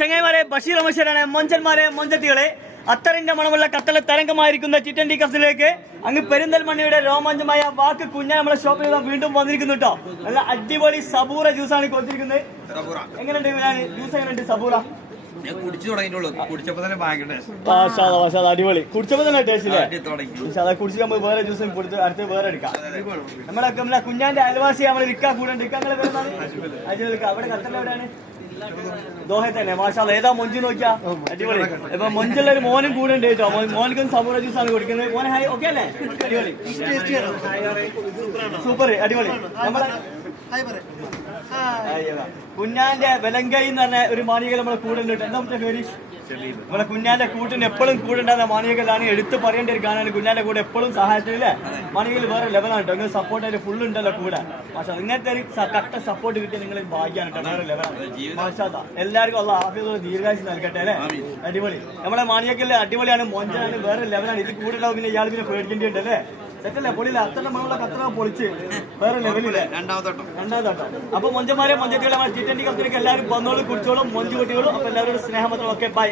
ഷെങ്ങൈമാരെ ബഷീർ അമശ്വരാണ്. മൊഞ്ചന്മാരെ മൊഞ്ചത്തികളെ, അത്തറിന്റെ മണമുള്ള കത്തല തരംഗമായിരിക്കുന്ന chitin tea കഫ്സിലേക്ക് അങ്ങ് പെരിന്തൽമണ്ണയുടെ രോമാഞ്ചമായ വാക്ക് കുഞ്ഞ നമ്മളെ ഷോപ്പിൽ വീണ്ടും വന്നിരിക്കുന്നു കേട്ടോ. നല്ല അടിപൊളി സബൂറ ജ്യൂസാണ് കൊടുത്തിരിക്കുന്നത്. എങ്ങനെയുണ്ട് ജ്യൂസ്? എങ്ങനെയുണ്ട് സബൂറ? കുടിച്ചു തുടങ്ങിയിട്ടുള്ളൂ. കുടിച്ചപ്പോ തന്നെ ഭയങ്കര അടിപൊളി. കുടിച്ചപ്പോ തന്നെ ടേസ്റ്റ് കുടിച്ച് നമ്മൾ വേറെ ജ്യൂസ് കൊടുത്ത് അടുത്ത് വേറെ എടുക്കാം. നമ്മളെ കുഞ്ഞാന്റെ അയൽവാസി നമ്മളെ ഇരിക്കാൻ കൂടെ ഉണ്ട്. ഇക്കാങ്ങളെ പേരെന്താണ്? അവിടെ കത്തല്ല എവിടെയാണ്? ദോഹ തന്നെ. മാഷാല്ല. ഏതാ മൊഞ്ച് നോക്കിയാ? അടിപൊളി. ഇപ്പൊ മൊഞ്ചുള്ള ഒരു മോനും കൂടെ ഉണ്ട് കേട്ടോ. മോനിക്കും സബൂറ ജ്യൂസ് ആണ് കൊടുക്കുന്നത്. മോനെ ഹായ്. ഓക്കെ അല്ലേ? അടിപൊളി. സൂപ്പർ. അടിപൊളി. നമ്മളെ കുഞ്ഞാന്റെ വെലങ്കൈ എന്ന് പറഞ്ഞ ഒരു മാനികൽ നമ്മളെ കൂടെ ഉണ്ട്. എന്താ പേര്? നമ്മളെ കുഞ്ഞാന്റെ കൂട്ടിന് എപ്പോഴും കൂടെ ഉണ്ടാകുന്ന മാനികലാണ്. എടുത്ത് പറയേണ്ട ഒരു ഗാനാണ്. കുഞ്ഞാന്റെ കൂടെ എപ്പോഴും സഹായത്തില്ലേ? മാനികൽ വേറെ ലെവലാണ് കേട്ടോ. നിങ്ങൾ സപ്പോർട്ടായിട്ട് ഫുൾ ഉണ്ടല്ലോ കൂടെ. പക്ഷെ ഇങ്ങനത്തെ ഒരു കട്ട സപ്പോർട്ട് കിട്ടിയ നിങ്ങൾ ഭാഗ്യാണ് കേട്ടോ. വേറെ ലെവലാണ്. മാഷാല്ലാ. എല്ലാവർക്കും ഉള്ള ആഫിയതോടെ ദീർഘായുസ് നൽകട്ടെ അല്ലേ? അടിപൊളി. നമ്മളെ മാനികല് അടിപൊളിയാണ്. മൊഞ്ചാണ്. വേറെ ലെവലാണ്. ഇത് കൂടെ ഉണ്ടാവും. പിന്നെ ഇയാൾ പിന്നെ പേടിക്കേണ്ടിയുണ്ടല്ലേ? സെറ്റല്ലേ? പൊളിയില്ല. അത്ര മണമുള്ള കത്ര പൊളിച്ച് വേറെ ലെവലില്ലേ? രണ്ടാമതാട്ടോ. അപ്പൊ മൊഞ്ചന്മാരെ മൊഞ്ചത്തികളെ ചിറ്റൻ ടീ കഫ്സിലേക്ക് എല്ലാവരും വന്നോളും, കുടിച്ചോളും, മൊഞ്ച് കുട്ടികളും. അപ്പൊ എല്ലാവരോടും സ്നേഹമത്രം. Okay bye.